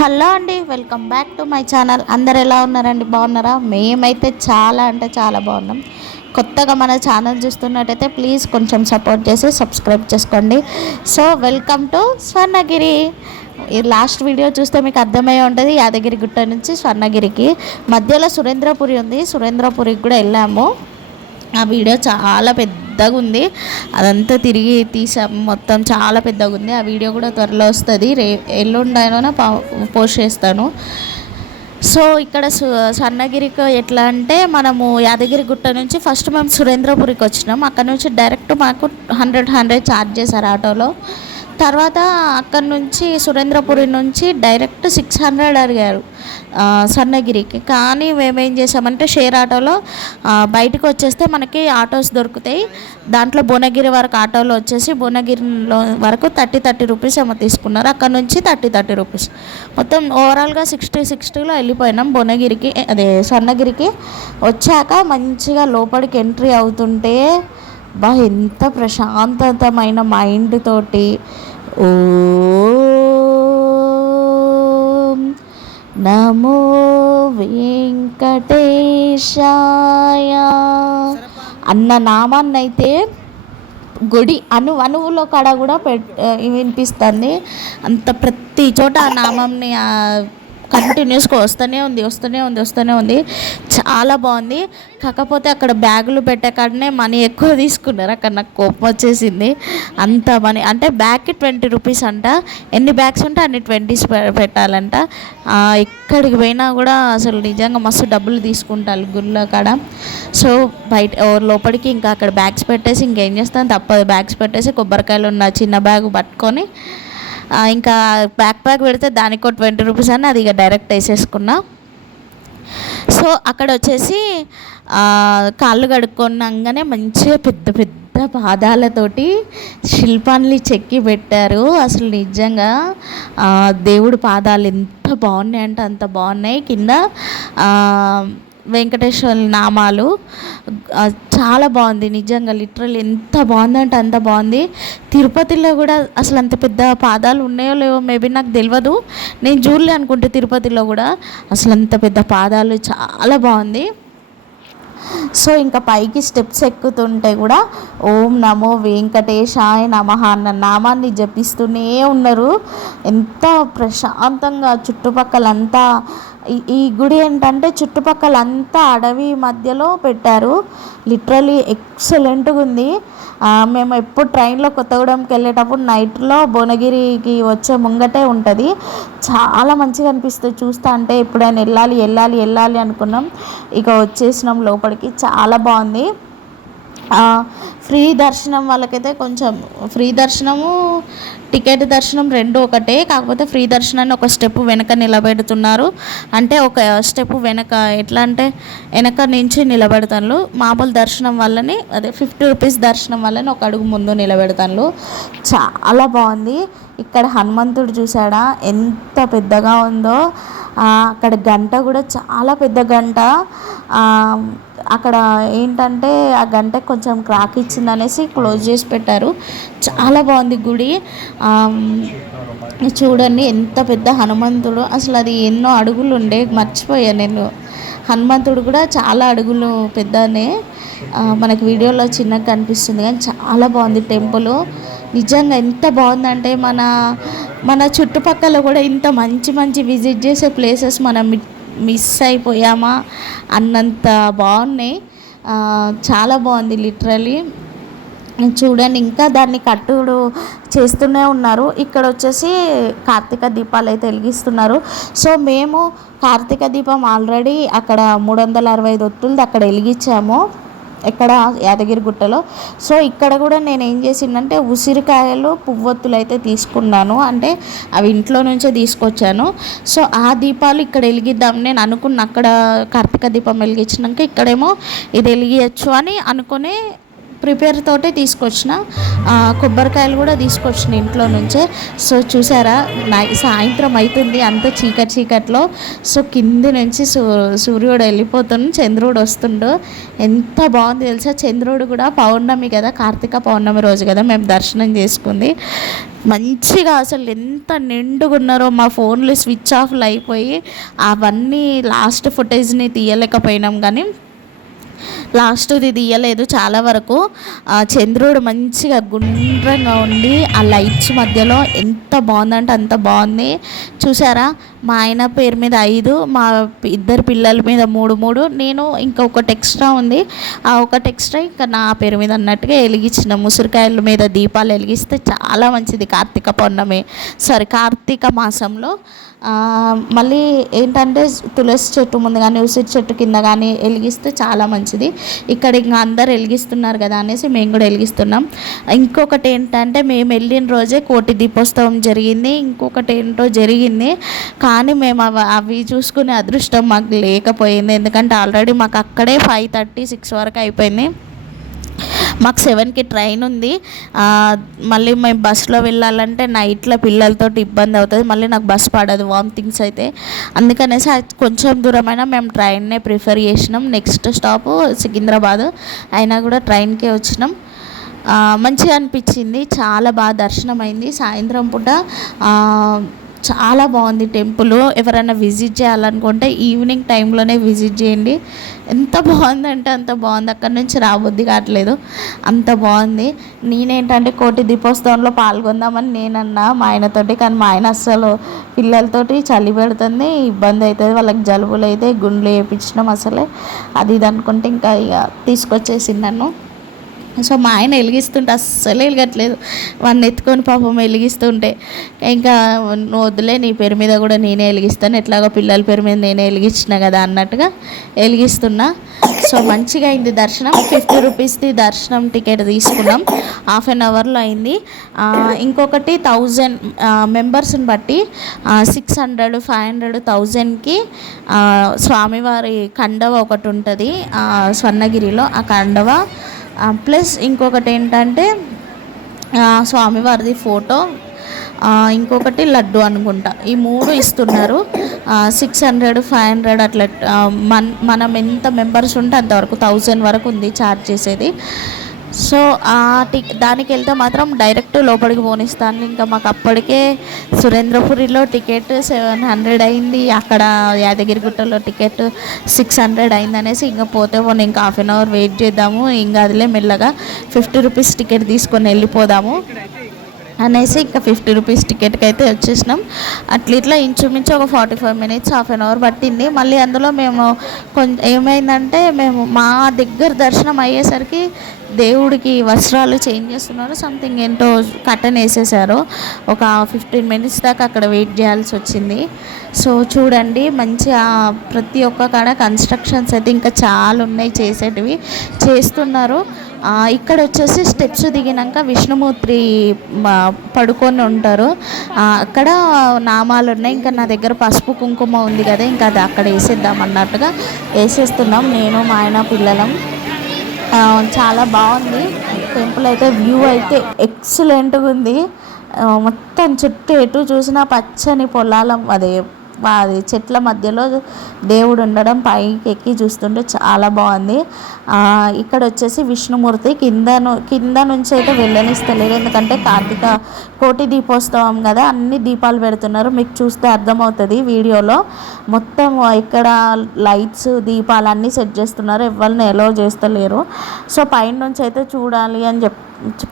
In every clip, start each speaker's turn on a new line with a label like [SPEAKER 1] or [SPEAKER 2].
[SPEAKER 1] Hello అండి welcome back to my channel. అందరు ఎలా ఉన్నారండి? బాగున్నారా? మేమైతే చాలా అంటే చాలా బాగున్నాం. కొత్తగా మన ఛానల్ చూస్తున్నట్టయితే ప్లీజ్ కొంచెం సపోర్ట్ చేసి సబ్స్క్రైబ్ చేసుకోండి. So welcome to Swarnagiri. ఈ లాస్ట్ వీడియో చూస్తే మీకు అర్థమయ్యే ఉంటుంది యాదగిరి గుట్ట నుంచి స్వర్ణగిరికి. మధ్యలో సురేంద్రపురి ఉంది. సురేంద్రపురికి కూడా వెళ్ళాము. ఆ వీడియో చాలా పెద్దగా ఉంది. అదంతా తిరిగి తీసాం. మొత్తం చాలా పెద్దగా ఉంది. ఆ వీడియో కూడా త్వరలో వస్తుంది. రే ఎల్లుండైనా పోస్ట్ చేస్తాను. సో ఇక్కడ సు ఎట్లా అంటే మనము యాదగిరి గుట్ట నుంచి ఫస్ట్ మేము సురేంద్రపురికి వచ్చినాం. అక్కడ నుంచి డైరెక్ట్ మాకు హండ్రెడ్ హండ్రెడ్ ఛార్జ్ చేశారు ఆటోలో. తర్వాత అక్కడ నుంచి సురేంద్రపురి నుంచి డైరెక్ట్ సిక్స్ హండ్రెడ్ అడిగారు సన్నగిరికి. కానీ మేమేం చేసామంటే షేర్ ఆటోలో బయటకు వచ్చేస్తే మనకి ఆటోస్ దొరుకుతాయి. దాంట్లో భువనగిరి వరకు ఆటోలో వచ్చేసి భువనగిరిలో వరకు థర్టీ థర్టీ రూపీస్ ఏమో తీసుకున్నారు. అక్కడ నుంచి థర్టీ థర్టీ రూపీస్. మొత్తం ఓవరాల్గా సిక్స్టీ సిక్స్టీలో వెళ్ళిపోయినాం భువనగిరికి అదే సన్నగిరికి. వచ్చాక మంచిగా లోపలికి ఎంట్రీ అవుతుంటే బా ఎంత ప్రశాంతతమైన మైండ్ తోటి. ఓ నమో వెంకటేశాయ. అన్న నామాన్నైతే గుడి అను అణువులో కాడ కూడా పెట్ వినిపిస్తుంది. అంత ప్రతి చోట ఆ నామంని కంటిన్యూస్గా వస్తూనే ఉంది వస్తూనే ఉంది వస్తూనే ఉంది. చాలా బాగుంది. కాకపోతే అక్కడ బ్యాగులు పెట్టే కాడనే మనీ ఎక్కువ తీసుకున్నారు. అక్కడ నాకు కోపం వచ్చేసింది. అంత మనీ అంటే బ్యాగ్కి ట్వంటీ రూపీస్ అంట. ఎన్ని బ్యాగ్స్ ఉంటే అన్ని ట్వంటీస్ పెట్టాలంట. ఎక్కడికి పోయినా కూడా అసలు నిజంగా మస్తు డబ్బులు తీసుకుంటారు గుళ్ళో కాడ. సో బయట ఓ లోపలికి ఇంకా అక్కడ బ్యాగ్స్ పెట్టేసి ఇంకేం చేస్తాను తప్పదు. బ్యాగ్స్ పెట్టేసి కొబ్బరికాయలు ఉన్న చిన్న బ్యాగ్ పట్టుకొని ఇంకా బ్యాక్ ప్యాక్ పెడితే దానికి ట్వంటీ రూపీస్ అని అది ఇక డైరెక్ట్ వేసేసుకున్నా. సో అక్కడ వచ్చేసి కాళ్ళు కడుక్కున్నాగానే మంచిగా పెద్ద పెద్ద పాదాలతోటి శిల్పాన్ని చెక్కి పెట్టారు. అసలు నిజంగా దేవుడి పాదాలు ఎంత బాగున్నాయి అంటే అంత బాగున్నాయి. కింద వెంకటేశ్వర నామాలు. చాలా బాగుంది నిజంగా లిటరల్ ఎంత బాగుందంటే అంత బాగుంది. తిరుపతిలో కూడా అసలు అంత పెద్ద పాదాలు ఉన్నాయో లేవో మేబీ నాకు తెలియదు నేను చూడలే అనుకుంటే తిరుపతిలో కూడా అసలు అంత పెద్ద పాదాలు చాలా బాగుంది. సో ఇంకా పైకి స్టెప్స్ ఎక్కుతుంటే కూడా ఓం నమో వెంకటేశాయ నమ అన్న నామాన్ని జపిస్తూనే ఉన్నారు. ఎంత ప్రశాంతంగా చుట్టుపక్కలంతా ఈ- ఈ గుడి ఏంటంటే చుట్టుపక్కల అంతా అడవి మధ్యలో పెట్టారు. లిటరలీ ఎక్సలెంట్గా ఉంది మేము ఎప్పుడు ట్రైన్లో కొత్తగూడెంకి వెళ్ళేటప్పుడు నైట్లో భువనగిరికి వచ్చే ముంగటే ఉంటుంది. చాలా మంచిగా అనిపిస్తుంది చూస్తా అంటే. ఎప్పుడైనా వెళ్ళాలి వెళ్ళాలి వెళ్ళాలి అనుకున్నాం. ఇక వచ్చేసినాం లోపలికి. చాలా బాగుంది. ఫ్రీ దర్శనం వాళ్ళకైతే కొంచెం ఫ్రీ దర్శనము టికెట్ దర్శనం రెండు ఒకటే కాకపోతే ఫ్రీ దర్శనాన్ని ఒక స్టెప్ వెనక నిలబెడుతున్నారు. అంటే ఒక స్టెప్ వెనక ఎట్లా అంటే వెనక నుంచి నిలబెడతాను మామూలు దర్శనం వల్లని అదే ఫిఫ్టీ రూపీస్ దర్శనం వల్లనే ఒక అడుగు ముందు నిలబెడతాను చాలా బాగుంది. ఇక్కడ హనుమంతుడు చూసాడా ఎంత పెద్దగా ఉందో. అక్కడ గంట కూడా చాలా పెద్ద గంట. అక్కడ ఏంటంటే ఆ గంట కొంచెం క్రాక్ ఇచ్చిందనేసి క్లోజ్ చేసి పెట్టారు. చాలా బాగుంది గుడి. చూడండి ఎంత పెద్ద హనుమంతుడు. అసలు అది ఎన్నో అడుగులు ఉండే మర్చిపోయా నేను. హనుమంతుడు కూడా చాలా అడుగులు పెద్దనే. మనకు వీడియోలో చిన్నగా కనిపిస్తుంది కానీ చాలా బాగుంది టెంపుల్. నిజంగా ఎంత బాగుందంటే మన మన చుట్టుపక్కల కూడా ఇంత మంచి మంచి విజిట్ చేసే ప్లేసెస్ మనం మి- మిస్ అయిపోయామా అన్నంత బాగున్నాయి. చాలా బాగుంది లిటరలీ. చూడండి ఇంకా దాన్ని కట్టుడు చేస్తూనే ఉన్నారు. ఇక్కడ వచ్చేసి కార్తీక దీపాలు అయితే వెలిగిస్తున్నారు. సో మేము కార్తీక దీపం ఆల్రెడీ అక్కడ మూడు వందల అరవై ఐదు ఒత్తులది అక్కడ వెలిగించాము ఇక్కడ యాదగిరి గుట్టలో. సో ఇక్కడ కూడా నేను ఏం చేసిందంటే ఉసిరికాయలు పువ్వొత్తులు అయితే తీసుకున్నాను. అంటే అవి ఇంట్లో నుంచే తీసుకొచ్చాను. సో ఆ దీపాలు ఇక్కడ వెలిగిద్దాం నేను అనుకున్న అక్కడ కార్తీక దీపం వెలిగించినాక ఇక్కడేమో ఇది వెలిగించచ్చు అని అనుకుని ప్రిపేర్ తోటే తీసుకొచ్చిన కొబ్బరికాయలు కూడా తీసుకొచ్చిన ఇంట్లో నుంచే. సో చూసారా సాయంత్రం అవుతుంది అంత చీకటి చీకట్లో. సో కింది నుంచి సూ సూర్యుడు వెళ్ళిపోతుండు చంద్రుడు వస్తుండు. ఎంత బాగుంది తెలుసా చంద్రుడు కూడా పౌర్ణమి కదా కార్తీక పౌర్ణమి రోజు కదా మేము దర్శనం చేసుకుంది. మంచిగా అసలు ఎంత నిండుగా ఉన్నారో మా ఫోన్లు స్విచ్ ఆఫ్లు అయిపోయి అవన్నీ లాస్ట్ ఫుటేజ్ని తీయలేకపోయినాం. కానీ లాస్ట్ది తీయలేదు. చాలా వరకు ఆ చంద్రుడు మంచిగా గుండ్రంగా ఉండి ఆ లైట్స్ మధ్యలో ఎంత బాగుందంటే అంత బాగుంది. చూసారా? మా ఆయన పేరు మీద ఐదు మా ఇద్దరు పిల్లల మీద మూడు మూడు. నేను ఇంకొకటి ఎక్స్ట్రా ఉంది. ఆ ఒకటి ఎక్స్ట్రా ఇంకా నా పేరు మీద అన్నట్టుగా వెలిగించిన. ముసురికాయల మీద దీపాలు వెలిగిస్తే చాలా మంచిది కార్తీక పౌర్ణమి. సారీ కార్తీక మాసంలో. మళ్ళీ ఏంటంటే తులసి చెట్టు ముందు కానీ ఉసిరి చెట్టు కింద కానీ వెలిగిస్తే చాలా మంచిది. ఇక్కడ ఇంకా అందరు వెలిగిస్తున్నారు కదా అనేసి మేము కూడా వెలిగిస్తున్నాం. ఇంకొకటి ఏంటంటే మేము వెళ్ళిన రోజే కోటి దీపోత్సవం జరిగింది. ఇంకొకటి ఏంటో జరిగింది. కానీ మేము అవి అవి చూసుకునే అదృష్టం మాకు లేకపోయింది. ఎందుకంటే ఆల్రెడీ మాకు అక్కడే ఫైవ్ థర్టీ సిక్స్ వరకు అయిపోయింది. మాకు సెవెన్కి ట్రైన్ ఉంది. మళ్ళీ మేము బస్సులో వెళ్ళాలంటే నైట్లో పిల్లలతో ఇబ్బంది అవుతుంది. మళ్ళీ నాకు బస్ పడదు వామిటింగ్స్ అయితే. అందుకనేసి అది కొంచెం దూరమైనా మేము ట్రైన్నే ప్రిఫర్ చేసినాం. Next stop Secunderabad. అయినా కూడా ట్రైన్కే వచ్చినాం. మంచిగా అనిపించింది. చాలా బాగా దర్శనం అయింది సాయంత్రం పూట చాలా బాగుంది టెంపుల్. ఎవరైనా విజిట్ చేయాలనుకుంటే ఈవినింగ్ టైంలోనే విజిట్ చేయండి. ఎంత బాగుందంటే అంత బాగుంది. అక్కడ నుంచి రాబుద్ది కావట్లేదు. అంత బాగుంది. నేనేంటంటే కోటి దీపోత్సవంలో పాల్గొందామని నేనన్నా. మా ఆయనతోటి కానీ మా ఆయన అస్సలు పిల్లలతోటి చలి పెడుతుంది. ఇబ్బంది అవుతుంది. వాళ్ళకి జలుబులు అయితే గుండ్లు వేయించినాం అసలే. అది ఇది అనుకుంటే ఇంకా ఇక తీసుకొచ్చేసింది నన్ను. సో మా ఆయన వెలిగిస్తుంటే అస్సలు వెలగట్లేదు. వాడిని ఎత్తుకొని పాపం వెలిగిస్తుంటే. ఇంకా నువ్వు వద్దులే నీ పేరు మీద కూడా నేనే వెలిగిస్తాను. ఎట్లాగో పిల్లల పేరు మీద నేనే వెలిగించిన కదా అన్నట్టుగా వెలిగిస్తున్నా. సో మంచిగా అయింది దర్శనం. ఫిఫ్టీ రూపీస్ది దర్శనం టికెట్ తీసుకున్నాం. హాఫ్ అన్ అవర్లో అయింది. ఇంకొకటి థౌజండ్ మెంబర్స్ని బట్టి సిక్స్ హండ్రెడ్ ఫైవ్ హండ్రెడ్ థౌజండ్కి స్వామివారి కండవ ఒకటి ఉంటుంది. ఆ, స్వర్ణగిరిలో. ఆ కండవ ప్లస్ ఇంకొకటి ఏంటంటే స్వామివారిది ఫోటో ఇంకొకటి లడ్డు అనుకుంటా. ఈ మూడు ఇస్తున్నారు. సిక్స్ హండ్రెడ్ ఫైవ్ హండ్రెడ్ అట్లా మన మనం ఎంత మెంబర్స్ ఉంటే అంతవరకు థౌజండ్ వరకు ఉంది ఛార్జ్ చేసేది. సో ఆ దానికి వెళ్తే మాత్రం డైరెక్ట్ లోపలికి పోనిస్తాను. ఇంకా మాకు అప్పటికే సురేంద్రపురిలో టికెట్ సెవెన్ హండ్రెడ్ అయింది. అక్కడ యాదగిరిగుట్టలో టికెట్ సిక్స్ హండ్రెడ్ అయింది అనేసి ఇంకా పోతే పోనీ ఇంకా హాఫ్ అన్ అవర్ వెయిట్ చేద్దాము. ఇంకా అదిలే మెల్లగా ఫిఫ్టీ రూపీస్ టికెట్ తీసుకొని వెళ్ళిపోదాము. అనేసి ఇంకా ఫిఫ్టీ రూపీస్ టికెట్కి అయితే వచ్చేసినాం. అట్లా ఇట్లా ఇంచుమించు ఒక forty five minutes half an hour పట్టింది. మళ్ళీ అందులో మేము కొంచెం ఏమైందంటే మేము మా దగ్గర దర్శనం అయ్యేసరికి దేవుడికి వస్త్రాలు చేంజ్ చేస్తున్నారు. సంథింగ్ ఏంటో కట్టన్ వేసేసారు. ఒక ఫిఫ్టీన్ మినిట్స్ దాకా అక్కడ వెయిట్ చేయాల్సి వచ్చింది. సో చూడండి మంచిగా ప్రతి ఒక్క కాడ కన్స్ట్రక్షన్స్ అయితే ఇంకా చాలా ఉన్నాయి చేసేటివి. చేస్తున్నారు. ఇక్కడ వచ్చేసి స్టెప్స్ దిగినాక విష్ణుమూర్తి పడుకొని ఉంటారు. అక్కడ నామాలు ఉన్నాయి. ఇంకా నా దగ్గర పసుపు కుంకుమ ఉంది కదా ఇంకా అది అక్కడ వేసేద్దాం అన్నట్టుగా వేసేస్తున్నాం. నేను మా ఆయన పిల్లలం. చాలా బాగుంది. టెంపుల్ అయితే వ్యూ అయితే ఎక్సలెంట్గా ఉంది. మొత్తం చుట్టూ ఎటు చూసినా పచ్చని పొలాల. అదే అది చెట్ల మధ్యలో దేవుడు ఉండడం పైకి ఎక్కి చూస్తుంటే చాలా బాగుంది. ఇక్కడ వచ్చేసి విష్ణుమూర్తి కిందను కింద నుంచి అయితే వెళ్ళనిస్తలేరు ఎందుకంటే కార్తీక కోటి దీపోత్సవం కదా అన్ని దీపాలు పెడుతున్నారు. మీకు చూస్తే అర్థమవుతుంది వీడియోలో. మొత్తం ఇక్కడ లైట్స్ దీపాలు అన్నీ సెట్ చేస్తున్నారు. ఎవరిని ఎలో చేస్తలేరు. సో పైన నుంచి అయితే చూడాలి అని చెప్పి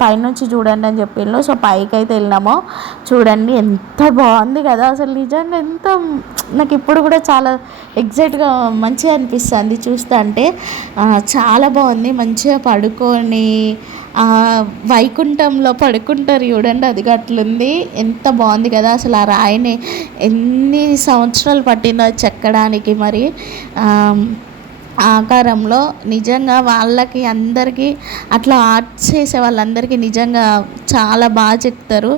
[SPEAKER 1] పైనుంచి చూడండి అని చెప్పిండ్రు సో పైకి అయితే వెళ్ళినాము. చూడండి ఎంత బాగుంది కదా. అసలు నిజంగా ఎంత నాకు ఇప్పుడు కూడా చాలా ఎగ్జైట్గా మంచిగా అనిపిస్తుంది చూస్తా అంటే చాలా బాగుంది. మంచిగా పడుకొని వైకుంఠంలో పడుకుంటారు చూడండి. అది అట్లుంది ఎంత బాగుంది కదా. అసలు ఆ రాయిని ఎన్ని సంవత్సరాలు పట్టిందో అది చెక్కడానికి మరి. ఆకారంలో నిజంగా వాళ్ళకి అందరికీ అట్లా ఆర్ట్ చేసే వాళ్ళందరికీ నిజంగా చాలా బాగా చెప్తారు.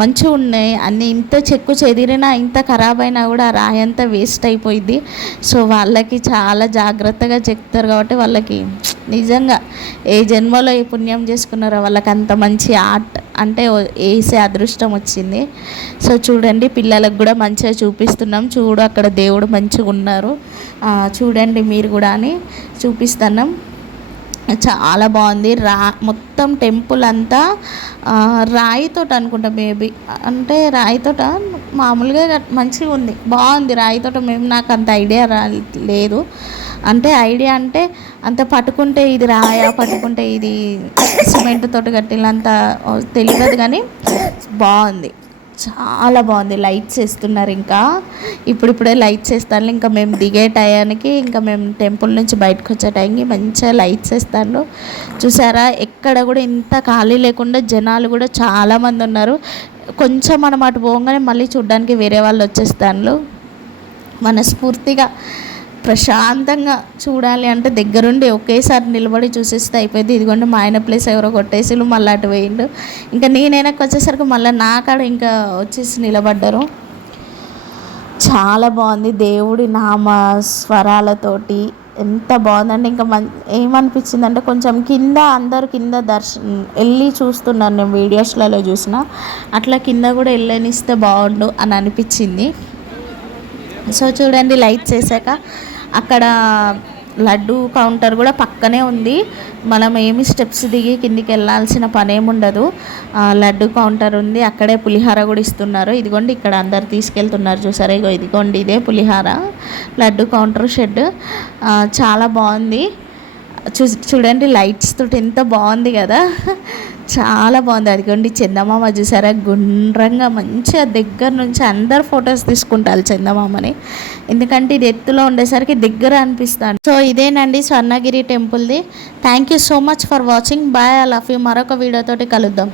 [SPEAKER 1] మంచిగా ఉన్నాయి. అన్ని ఇంత చెక్కు చెదిరినా ఇంత ఖరాబ్ అయినా కూడా రాయి అంతా వేస్ట్ అయిపోయింది సో వాళ్ళకి చాలా జాగ్రత్తగా చెప్తారు కాబట్టి వాళ్ళకి నిజంగా ఏ జన్మలో ఏ పుణ్యం చేసుకున్నారో వాళ్ళకి అంత మంచి ఆర్ట్ అంటే వేసే అదృష్టం వచ్చింది. సో చూడండి పిల్లలకు కూడా మంచిగా చూపిస్తున్నాం. చూడు అక్కడ దేవుడు మంచిగా ఉన్నారు. చూడండి మీరు కూడా అని చూపిస్తున్నాం. చాలా బాగుంది. రా మొత్తం టెంపుల్ అంతా రాయితోట అనుకుంటా మేబీ. అంటే రాయితోట మామూలుగా మంచిగా ఉంది. బాగుంది రాయితోట మేము నాకు అంత ఐడియా రా లేదు. అంటే ఐడియా అంటే అంత పట్టుకుంటే ఇది రాయా పట్టుకుంటే ఇది సిమెంట్ తోటి కట్టినంత తెలియదు కానీ బాగుంది. చాలా బాగుంది. లైట్స్ వేస్తున్నారు ఇంకా. ఇప్పుడిప్పుడే లైట్స్ వేస్తాను ఇంకా మేము దిగే టయానికి ఇంకా మేము టెంపుల్ నుంచి బయటకు వచ్చే టైంకి మంచిగా లైట్స్ వేస్తాను చూసారా? ఎక్కడ కూడా ఇంత ఖాళీ లేకుండా జనాలు కూడా చాలామంది ఉన్నారు. కొంచెం మనం అటు పోగానే మళ్ళీ చూడడానికి వేరే వాళ్ళు వచ్చేస్తాను మనస్ఫూర్తిగా ప్రశాంతంగా చూడాలి అంటే దగ్గరుండి ఒకేసారి నిలబడి చూసేస్తే అయిపోయింది. ఇదిగోండి మా ఆయన ప్లేస్ ఎవరో కొట్టేసిలు మళ్ళీ అటు పోయిండు. ఇంకా నేనైనాకి వచ్చేసరికి మళ్ళీ నా కాడ ఇంకా వచ్చేసి నిలబడ్డారు. చాలా బాగుంది దేవుడి నామ స్వరాలతోటి. ఎంత బాగుందంటే ఇంకా మన్ ఏమనిపించింది అంటే కొంచెం కింద అందరు కింద దర్శనం వెళ్ళి చూస్తున్నాను నేను వీడియోస్లలో చూసిన. అట్లా కింద కూడా వెళ్ళనిస్తే బాగుండు అని అనిపించింది. సో చూడండి లైట్స్ వేసాక అక్కడ లడ్డు కౌంటర్ కూడా పక్కనే ఉంది. మనం ఏమి స్టెప్స్ దిగి కిందికి వెళ్ళాల్సిన పనేముండదు. ఉండదు లడ్డు కౌంటర్ ఉంది. అక్కడే పులిహార కూడా ఇస్తున్నారు. ఇదిగోండి ఇక్కడ అందరు తీసుకెళ్తున్నారు చూసారా? ఇగో ఇదిగోండి ఇదే పులిహార. Laddu counter shed. చాలా బాగుంది. చూ చూడండి లైట్స్ తోటి ఎంత బాగుంది కదా. చాలా బాగుంది. అదిగోండి చందమామ చూసారా? గుండ్రంగా మంచిగా దగ్గర నుంచి అందరు ఫొటోస్ తీసుకుంటారు చందమామని. ఎందుకంటే ఇది ఎత్తులో ఉండేసరికి దగ్గర అనిపిస్తాను. సో ఇదేనండి Swarnagiri టెంపుల్ది. Thank you so much for watching bye I love you మరొక వీడియోతోటి కలుద్దాం.